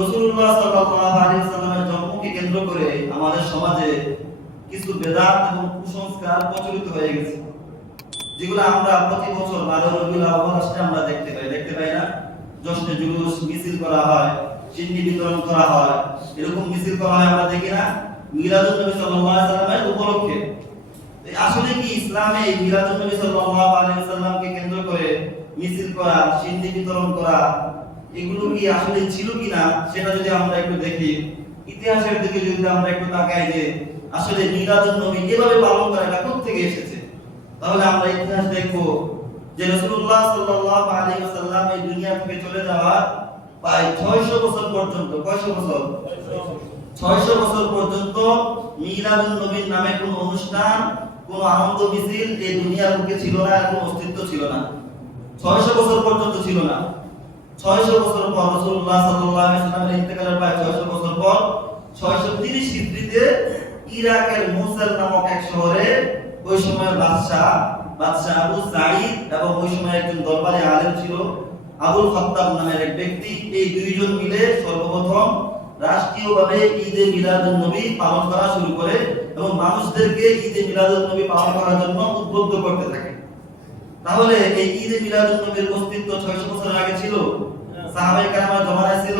রাসূলুল্লাহ সাল্লাল্লাহু আলাইহি ওয়াসাল্লামের জন্মকে কেন্দ্র করে আমাদের সমাজে কিছু বেদাত এবং কুসংস্কার প্রচলিত হয়ে গেছে, যেগুলো আমরা প্রতি বছর 12 রবিউল আউয়াল আসলে আমরা দেখতে পাই না? জশ্নে জুলুস মিছিল করা হয়, চিন্নি বিতরণ করা হয়, এরকম মিছিল করা হয়, আমরা দেখি না? মিলাদুন নবী সাল্লাল্লাহু আলাইহি ওয়াসাল্লামের উপলক্ষে। আসলে কি ইসলামে এই মিলাদুন নবী সাল্লাল্লাহু আলাইহি ওয়াসাল্লামকে কেন্দ্র করে মিছিল করা, চিন্নি বিতরণ করা, এগুলো কি আসলে ছিল কিনা সেটা যদি আমরা একটু দেখি, ইতিহাসের দিকে যদি আমরা একটু তাকাই যে আসলে মিলাদুন নবী কিভাবে পালন করা, এটা কোথা থেকে এসেছে, তাহলে আমরা ইতিহাস দেখব যে রাসূলুল্লাহ সাল্লাল্লাহু আলাইহি ওয়াসাল্লাম এই দুনিয়া থেকে চলে যাওয়ার প্রায় 600 বছর পর্যন্ত, কয়শো বছর? 600 বছর পর্যন্ত মিলাদুন নবীর নামে কোনো অনুষ্ঠান, কোনো আনন্দ মিছিল এই দুনিয়ার বুকে ছিল না, কোনো অস্তিত্ব ছিল না। 600 বছর পর্যন্ত ছিল না। 600 বছর পর রাসূলুল্লাহ সাল্লাল্লাহু আলাইহি ওয়াসাল্লামের ইন্তেকালের প্রায় 600 বছর পর 630 হিজরিতে ইরাকের মুসাল নামক এক শহরে ওই সময়ের বাদশা আবু সাঈদ এবং ওই সময় একজন দরবারি আলেম ছিল আবুল খাত্তাব নামের এক ব্যক্তি, এই দুইজন মিলে সর্বপ্রথম রাষ্ট্রীয়ভাবে ঈদে মিলাদুন নবী পালন করা শুরু করে এবং মানুষদেরকে ঈদে মিলাদুন নবী পালন করার জন্য উদ্বুদ্ধ করতে থাকে। তাহলে এই ঈদে মিলাদুন নবীর অস্তিত্ব 600 বছর আগে ছিল? সাহাবায়ে কেরামের জমানায় ছিল?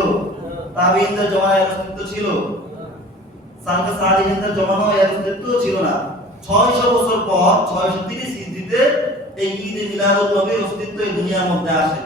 তাবিঈনদের জমানায় অস্তিত্ব ছিল? সালফে সালিহিনদের জমানায় এর অস্তিত্ব ছিল না। 600 বছর পর 630 হিজরিতে এই ঈদে মিলাদুন নবীর অস্তিত্ব এই দুনিয়ার মধ্যে আসে।